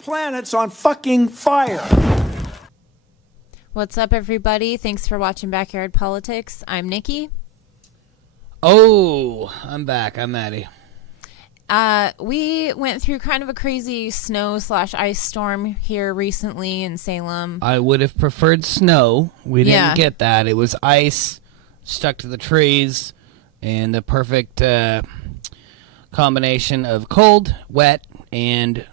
planet's on fucking fire. What's up, everybody? Thanks for watching Backyard Politics. I'm Nikki. Oh, I'm back. I'm Maddie. We went through kind of a crazy snow/ice storm here recently in Salem. I would have preferred snow. We didn't get that. It was ice stuck to the trees, and the perfect combination of cold, wet, and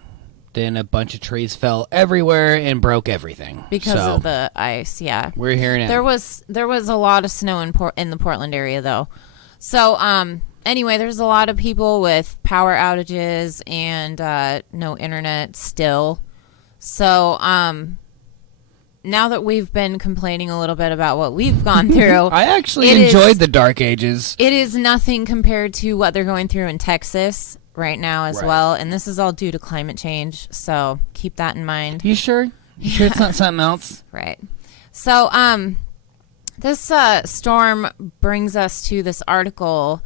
then a bunch of trees fell everywhere and broke everything Because of the ice, yeah. We're here now. There was a lot of snow in the Portland area, though. So, anyway, there's a lot of people with power outages and no internet still. So, now that we've been complaining a little bit about what we've gone through, I actually enjoyed the dark ages. It is nothing compared to what they're going through in Texas right now as well, and this is all due to climate change, so keep that in mind. You sure? You sure it's not something else? Right. So, this storm brings us to this article.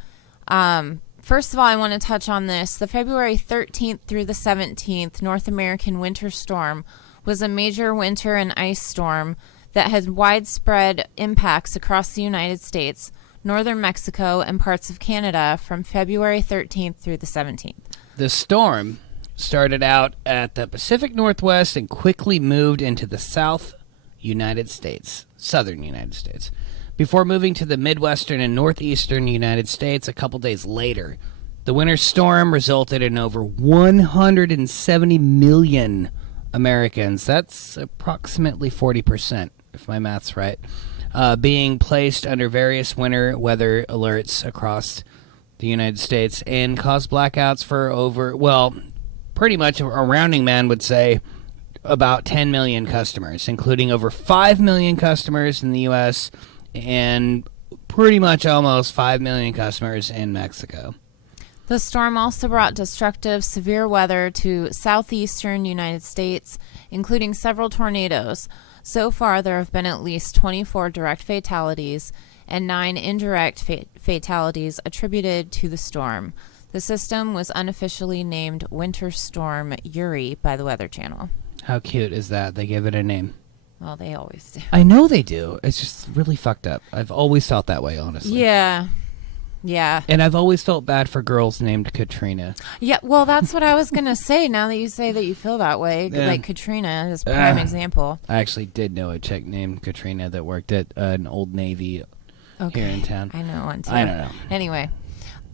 First of all, I want to touch on this. The February 13th through the 17th North American winter storm was a major winter and ice storm that had widespread impacts across the United States, northern Mexico, and parts of Canada from February 13th through the 17th. The storm started out at the Pacific Northwest and quickly moved into the southern United States, before moving to the Midwestern and Northeastern United States a couple days later. The winter storm resulted in over 170 million Americans, that's approximately 40%, if my math's right, being placed under various winter weather alerts across the United States and caused blackouts for pretty much a rounding man would say about 10 million customers, including over 5 million customers in the U.S. and pretty much almost 5 million customers in Mexico. The storm also brought destructive, severe weather to southeastern United States, including several tornadoes. So far, there have been at least 24 direct fatalities and 9 indirect fatalities attributed to the storm. The system was unofficially named Winter Storm Uri by the Weather Channel. How cute is that? They give it a name. Well, they always do. I know they do. It's just really fucked up. I've always felt that way, honestly. Yeah. And I've always felt bad for girls named Katrina. Yeah, well, that's what I was going to say. Now that you say that you feel that way, like Katrina is a prime example. I actually did know a chick named Katrina that worked at an Old Navy here in town. I know one, too. I don't know. Anyway,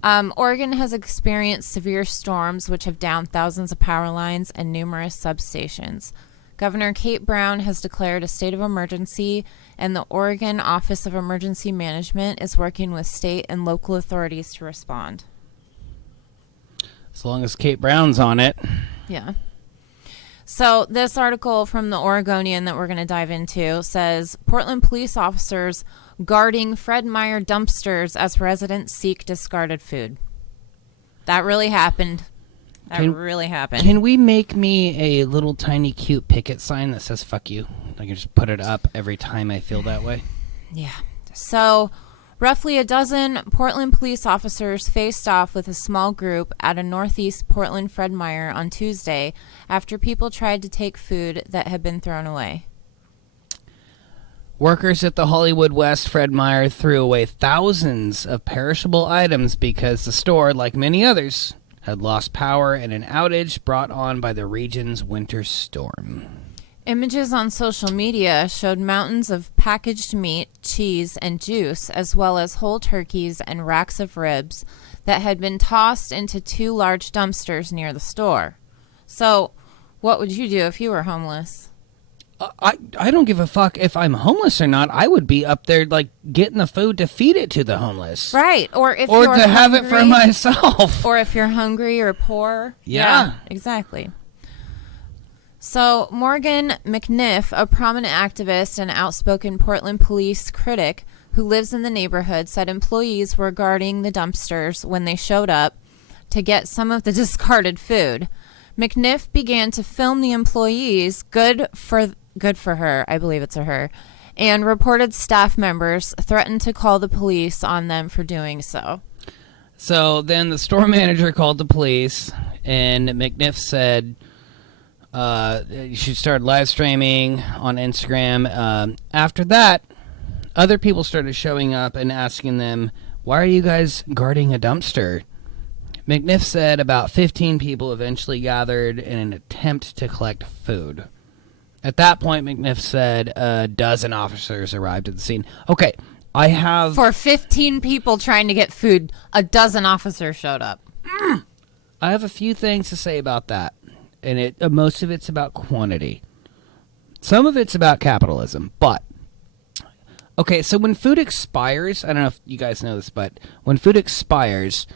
Oregon has experienced severe storms which have downed thousands of power lines and numerous substations. Governor Kate Brown has declared a state of emergency, and the Oregon Office of Emergency Management is working with state and local authorities to respond. As long as Kate Brown's on it. Yeah. So this article from the Oregonian that we're going to dive into says, Portland police officers guarding Fred Meyer dumpsters as residents seek discarded food. That really happened. Really happened. Can we make me a little tiny cute picket sign that says fuck you? I can just put it up every time I feel that way. Yeah. So roughly a dozen Portland police officers faced off with a small group at a northeast Portland Fred Meyer on Tuesday after people tried to take food that had been thrown away. Workers at the Hollywood West Fred Meyer threw away thousands of perishable items because the store, like many others, had lost power in an outage brought on by the region's winter storm. Images on social media showed mountains of packaged meat, cheese, and juice, as well as whole turkeys and racks of ribs that had been tossed into 2 large dumpsters near the store. So, what would you do if you were homeless? I don't give a fuck if I'm homeless or not. I would be up there, like, getting the food to feed it to the homeless. Right. Or if or you're to hungry, have it for myself. Or if you're hungry or poor. Yeah. Exactly. So, Morgan McNiff, a prominent activist and outspoken Portland police critic who lives in the neighborhood, said employees were guarding the dumpsters when they showed up to get some of the discarded food. McNiff began to film the employees, good for her, I believe it's a her, and reported staff members threatened to call the police on them for doing so. So then the store manager called the police, and McNiff said, She started live streaming on Instagram. After that, other people started showing up and asking them, why are you guys guarding a dumpster? McNiff said about 15 people eventually gathered in an attempt to collect food. At that point, McNiff said a dozen officers arrived at the scene. Okay, I have... For 15 people trying to get food, a dozen officers showed up. I have a few things to say about that. And most of it's about quantity. Some of it's about capitalism, but... Okay, so when food expires, I don't know if you guys know this, but when food expires,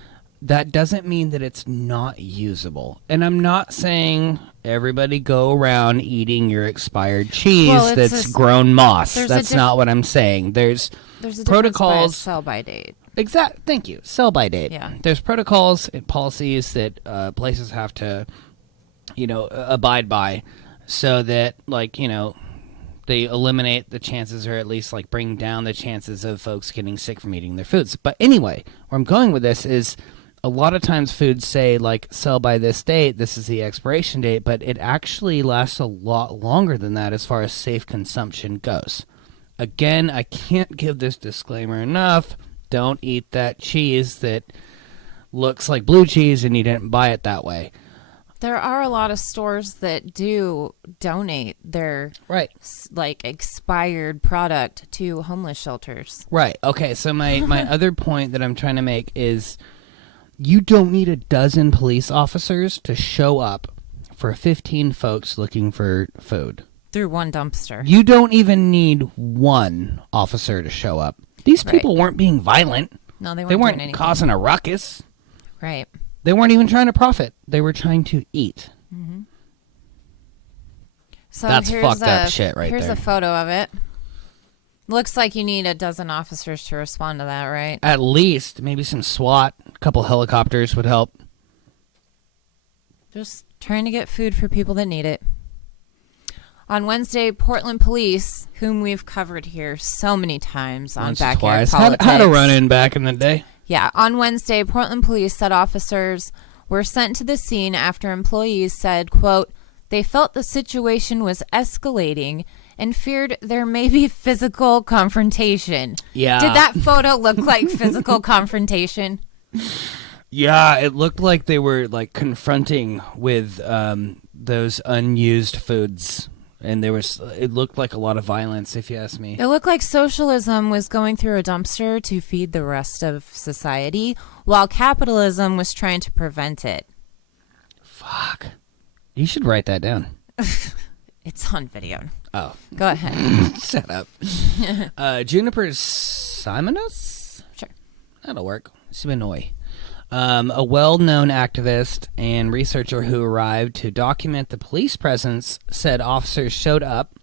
that doesn't mean that it's not usable. And I'm not saying everybody go around eating your expired cheese that's grown moss. That's not what I'm saying. There's a protocols. Sell by date. Thank you. Sell by date. Yeah. There's protocols and policies that places have to, abide by, so that they eliminate the chances, or at least bring down the chances of folks getting sick from eating their foods. But anyway, where I'm going with this is a lot of times foods say sell by this date, this is the expiration date, but it actually lasts a lot longer than that as far as safe consumption goes. Again, I can't give this disclaimer enough. Don't eat that cheese that looks like blue cheese and you didn't buy it that way. There are a lot of stores that do donate their expired product to homeless shelters. Right. Okay. So my other point that I'm trying to make is you don't need a dozen police officers to show up for 15 folks looking for food. Through one dumpster. You don't even need one officer to show up. These people weren't being violent. No, they weren't doing causing a ruckus. Right. They weren't even trying to profit. They were trying to eat. Mm-hmm. So that's fucked up shit right there. Here's a photo of it. Looks like you need a dozen officers to respond to that, right? At least. Maybe some SWAT, a couple helicopters would help. Just trying to get food for people that need it. On Wednesday, Portland police, whom we've covered here so many times on Backyard Politics. Had a run-in back in the day. Yeah, on Wednesday, Portland police said officers were sent to the scene after employees said, quote, they felt the situation was escalating and feared there may be physical confrontation. Yeah. Did that photo look like physical confrontation? Yeah, it looked like they were confronting with those unused foods. And it looked like a lot of violence, if you ask me. It looked like socialism was going through a dumpster to feed the rest of society, while capitalism was trying to prevent it. Fuck. You should write that down. It's on video. Oh. Go ahead. Shut up. Juniper Simonus? Sure. That'll work. Simonoi. A well-known activist and researcher who arrived to document the police presence said officers showed up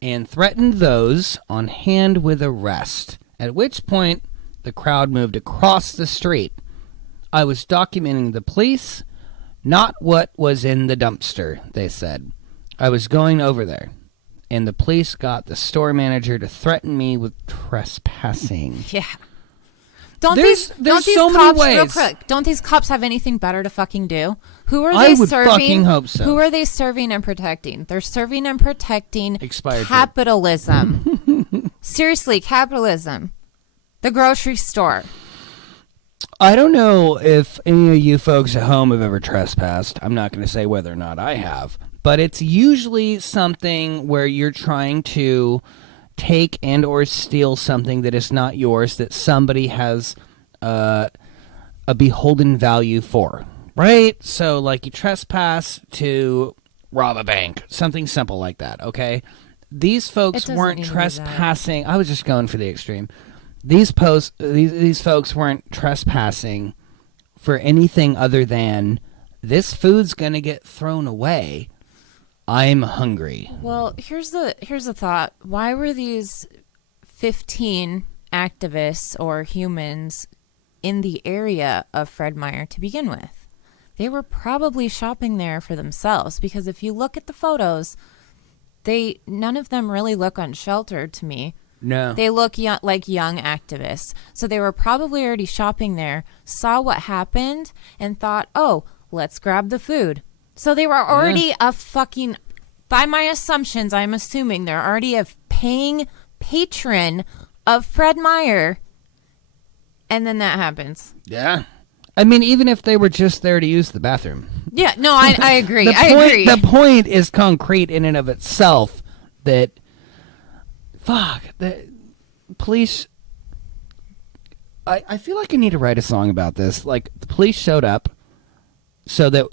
and threatened those on hand with arrest, at which point the crowd moved across the street. I was documenting the police, not what was in the dumpster, they said. I was going over there, and the police got the store manager to threaten me with trespassing. Yeah. Don't there's these so cops, many ways. real quick, don't these cops have anything better to fucking do? Who are I they would serving? fucking hope so. Who are they serving and protecting? They're serving and protecting Expired capitalism. Seriously, capitalism. The grocery store. I don't know if any of you folks at home have ever trespassed. I'm not going to say whether or not I have. But it's usually something where you're trying to take and or steal something that is not yours, that somebody has a beholden value for, right? So you trespass to rob a bank, something simple like that, okay? These folks weren't trespassing. I was just going for the extreme. These folks weren't trespassing for anything other than this food's going to get thrown away. I'm hungry. Well, here's the thought. Why were these 15 activists or humans in the area of Fred Meyer to begin with? They were probably shopping there for themselves, because if you look at the photos, none of them really look unsheltered to me. No. They look like young activists. So they were probably already shopping there, saw what happened, and thought, oh, let's grab the food. So they were already a fucking, by my assumptions, I'm assuming they're already a paying patron of Fred Meyer. And then that happens. Yeah. I mean, even if they were just there to use the bathroom. Yeah, no, I agree. I agree. The point is concrete in and of itself that, the police, I feel like I need to write a song about this. Like, the police showed up so that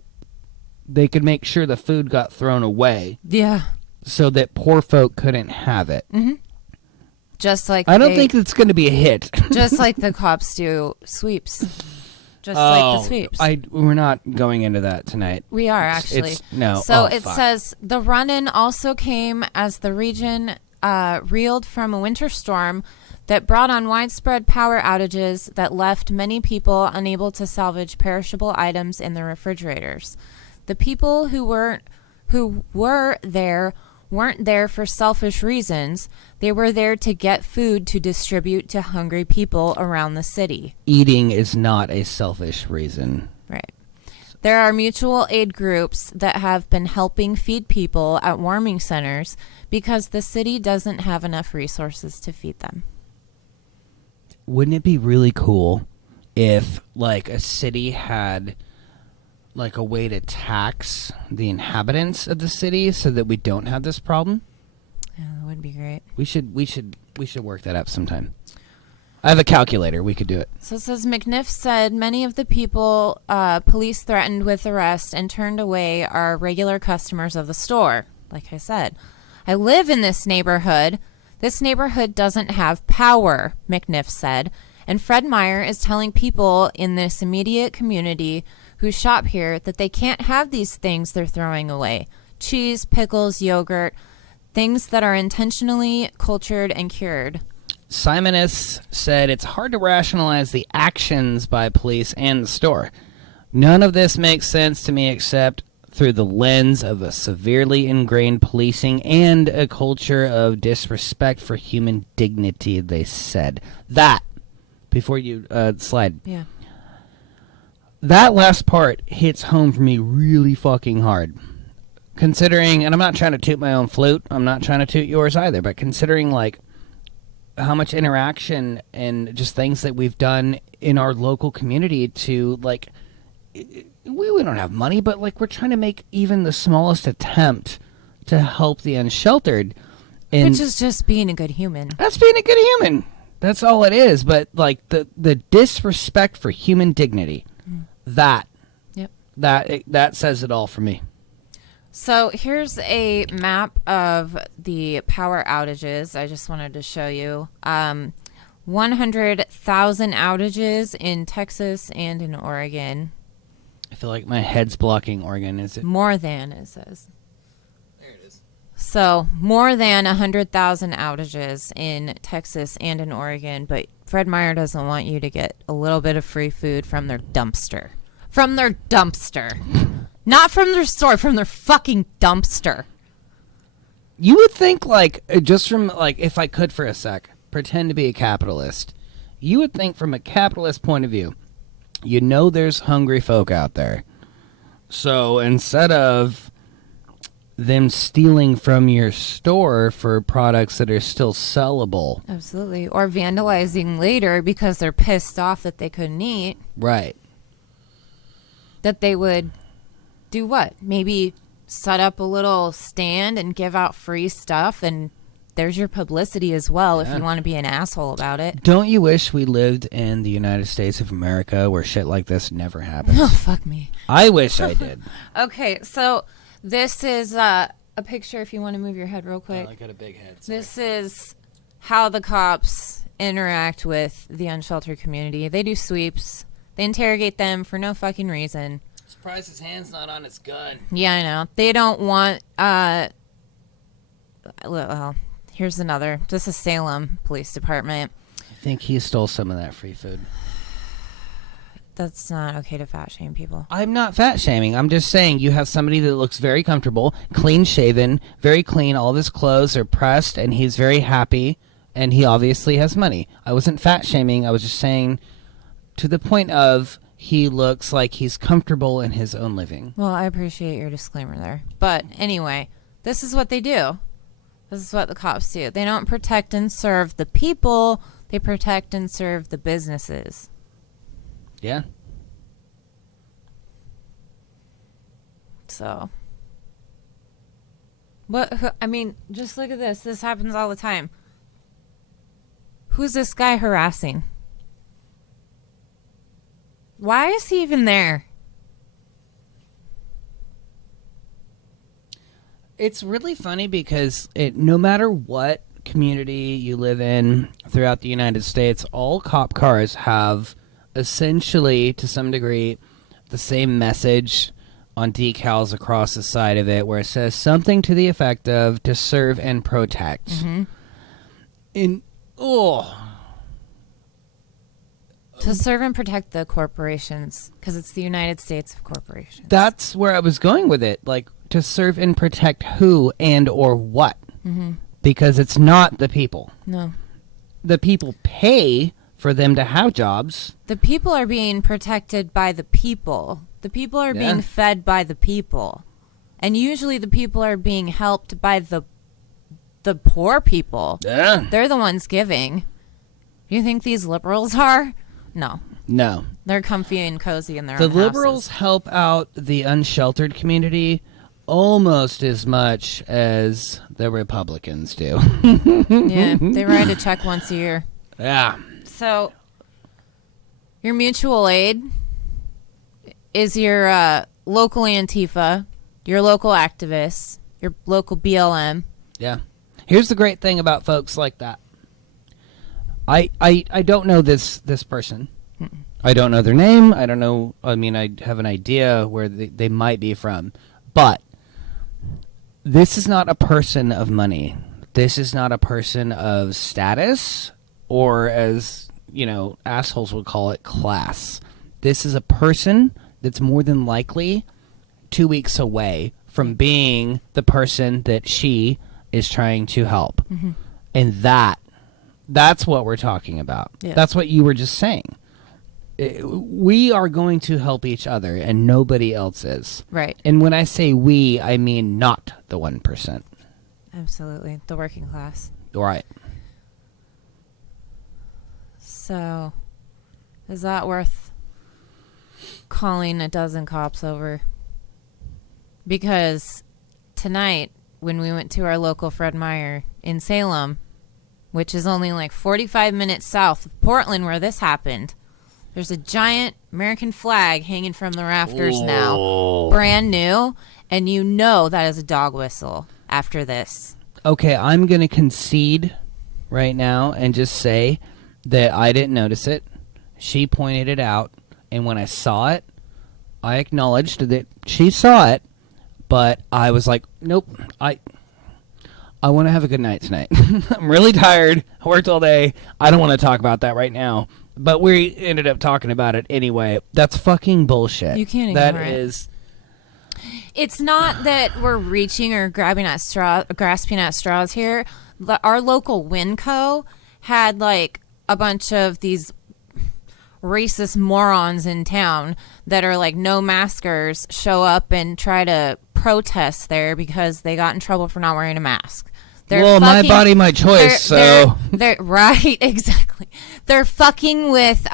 they could make sure the food got thrown away. Yeah. So that poor folk couldn't have it. Mm-hmm. Just like I don't think it's going to be a hit. Just like the cops do sweeps. Just like the sweeps. We're not going into that tonight. We are, actually. No. So it says, the run-in also came as the region reeled from a winter storm that brought on widespread power outages that left many people unable to salvage perishable items in their refrigerators. The people who were there weren't there for selfish reasons. They were there to get food to distribute to hungry people around the city. Eating is not a selfish reason. Right. There are mutual aid groups that have been helping feed people at warming centers because the city doesn't have enough resources to feed them. Wouldn't it be really cool if, like, a city had, like, a way to tax the inhabitants of the city so that we don't have this problem? Yeah, that would be great. We should work that up sometime. I have a calculator. We could do it. So it says, McNiff said many of the people police threatened with arrest and turned away are regular customers of the store. Like I said, I live in this neighborhood. This neighborhood doesn't have power, McNiff said. And Fred Meyer is telling people in this immediate community who shop here that they can't have these things they're throwing away. Cheese, pickles, yogurt, things that are intentionally cultured and cured. Simoness said it's hard to rationalize the actions by police and the store. None of this makes sense to me except through the lens of a severely ingrained policing and a culture of disrespect for human dignity, they said. That, before you slide. Yeah. That last part hits home for me really fucking hard. Considering, and I'm not trying to toot my own flute, I'm not trying to toot yours either, but considering, like, how much interaction and just things that we've done in our local community to, like, we don't have money, but, like, we're trying to make even the smallest attempt to help the unsheltered. And which is just being a good human. That's being a good human. That's all it is. But, like, the disrespect for human dignity, that says it all for me. So here's a map of the power outages. I just wanted to show you. 100,000 outages in Texas and in Oregon. I feel like my head's blocking Oregon. Is it? More than, it says. There it is. So more than 100,000 outages in Texas and in Oregon. But Fred Meyer doesn't want you to get a little bit of free food from their dumpster. From their dumpster. Not from their store, from their fucking dumpster. You would think, like, just from, like, if I could for a sec, pretend to be a capitalist. You would think from a capitalist point of view, you know there's hungry folk out there. So instead of them stealing from your store for products that are still sellable. Absolutely. Or vandalizing later because they're pissed off that they couldn't eat. Right. That they would do what? Maybe set up a little stand and give out free stuff, and there's your publicity as well if you want to be an asshole about it. Don't you wish we lived in the United States of America where shit like this never happens? Oh, fuck me. I wish I did. Okay, so this is a picture if you want to move your head real quick. I got a big head. Sorry. This is how the cops interact with the unsheltered community. They do sweeps. They interrogate them for no fucking reason. Surprised his hand's not on his gun. Yeah, I know. They don't want, well, here's another. This is Salem Police Department. I think he stole some of that free food. That's not okay to fat shame people. I'm not fat shaming. I'm just saying you have somebody that looks very comfortable, clean shaven, very clean. All of his clothes are pressed, and he's very happy, and he obviously has money. I wasn't fat shaming. I was just saying to the point of he looks like he's comfortable in his own living. Well, I appreciate your disclaimer there. But anyway, this is what they do. This is what the cops do. They don't protect and serve the people. They protect and serve the businesses. Yeah. So, I mean, just look at this. This happens all the time. Who's this guy harassing? Why is he even there? It's really funny because no matter what community you live in throughout the United States, all cop cars have essentially, to some degree, the same message on decals across the side of it, where it says something to the effect of "to serve and protect." Mm-hmm. To serve and protect the corporations, because it's the United States of corporations. That's where I was going with it. Like, to serve and protect who and or what? Mm-hmm. Because it's not the people. No. The people pay for them to have jobs. The people are being protected by the people. The people are being fed by the people. And usually the people are being helped by the poor people. Yeah. They're the ones giving. You think these liberals are? No. No. They're comfy and cozy in their The own liberals houses. help out the unsheltered community almost as much as the Republicans do. Yeah, they write a check once a year. Yeah. So, your mutual aid is your local Antifa, your local activists, your local BLM. Yeah. Here's the great thing about folks like that. I don't know this person. I don't know their name. I don't know. I mean, I have an idea where they might be from. But this is not a person of money. This is not a person of status, or, as, assholes would call it, class. This is a person that's more than likely 2 weeks away from being the person that she is trying to help. Mm-hmm. And that's what we're talking about. Yeah. That's what you were just saying. We are going to help each other, and nobody else is. Right. And when I say we, I mean not the 1%. Absolutely. The working class. Right. So, is that worth calling a dozen cops over? Because tonight, when we went to our local Fred Meyer in Salem, which is only like 45 minutes south of Portland where this happened, there's a giant American flag hanging from the rafters now, brand new, and you know that is a dog whistle after this. Okay, I'm going to concede right now and just say that I didn't notice it. She pointed it out, and when I saw it, I acknowledged that she saw it, but I was like, nope, I want to have a good night tonight. I'm really tired. I worked all day. I don't want to talk about that right now. But we ended up talking about it anyway. That's fucking bullshit. You can't ignore it. That is. It's not that we're reaching or grasping at straws here. Our local Winco had like a bunch of these racist morons in town that are like no maskers show up and try to protest there because they got in trouble for not wearing a mask. My body, my choice. They're right, exactly. They're fucking with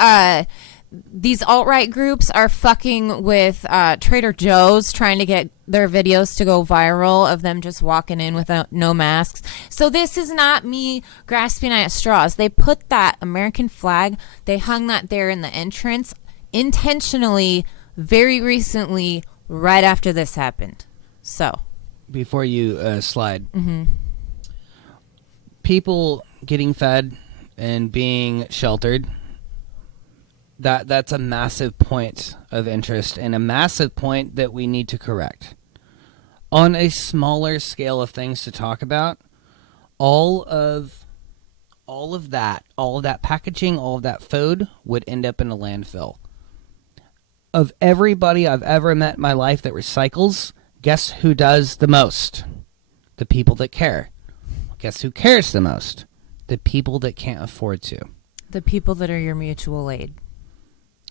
these alt-right groups are fucking with Trader Joe's, trying to get their videos to go viral of them just walking in without no masks. So this is not me grasping at straws. They put that American flag, they hung that there in the entrance intentionally very recently, right after this happened. So before you slide, people getting fed and being sheltered, that's a massive point of interest and a massive point that we need to correct. On a smaller scale of things to talk about, all of that packaging, all of that food would end up in a landfill. Of everybody I've ever met in my life that recycles, guess who does the most? The people that care. Guess who cares the most? The people that can't afford to. The people that are your mutual aid.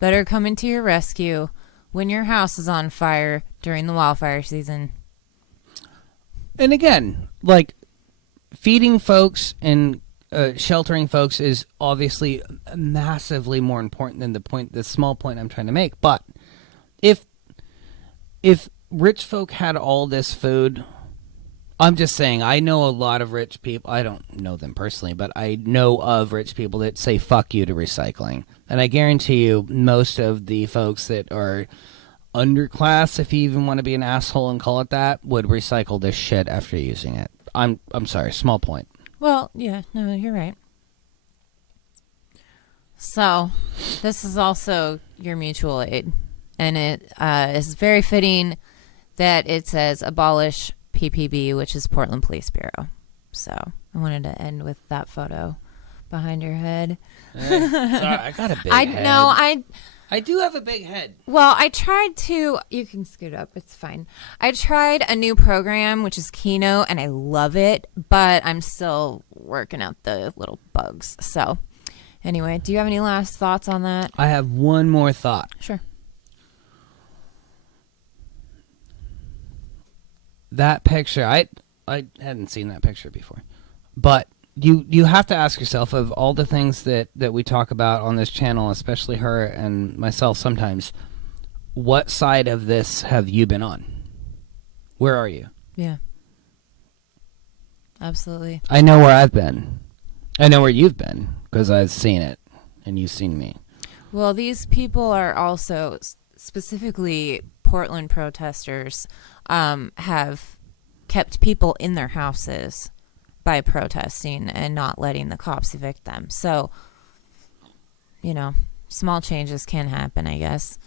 better coming to your rescue when your house is on fire during the wildfire season. And again, like, feeding folks and sheltering folks is obviously massively more important than the small point I'm trying to make. But if rich folk had all this food, I'm just saying, I know a lot of rich people. I don't know them personally, but I know of rich people that say fuck you to recycling. And I guarantee you most of the folks that are underclass, if you even want to be an asshole and call it that, would recycle this shit after using it. I'm sorry, small point. Well, yeah, no, you're right. So, this is also your mutual aid. And it is very fitting that it says abolish PPB, which is Portland Police Bureau. So, I wanted to end with that photo behind your head. Sorry, I got a big head. No, I do have a big head. Well, I tried to... You can scoot up. It's fine. I tried a new program, which is Keynote, and I love it, but I'm still working out the little bugs. So, anyway, do you have any last thoughts on that? I have one more thought. Sure. That picture, I hadn't seen that picture before. But you have to ask yourself, of all the things that we talk about on this channel, especially her and myself sometimes, what side of this have you been on? Where are you? Yeah. Absolutely. I know where I've been. I know where you've been, because I've seen it, and you've seen me. Well, these people are also, specifically Portland protesters, have kept people in their houses by protesting and not letting the cops evict them. So, you know, small changes can happen, I guess.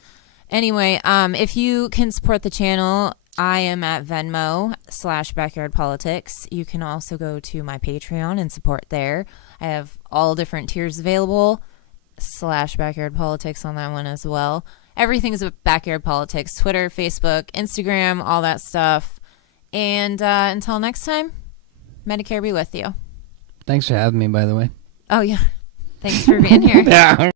Anyway, if you can support the channel, I am at Venmo/backyardpolitics. You can also go to my Patreon and support there. I have all different tiers available, /backyardpolitics on that one as well. Everything's Backyard Politics, Twitter, Facebook, Instagram, all that stuff. And until next time, Medicare be with you. Thanks for having me, by the way. Oh, yeah. Thanks for being here. Yeah.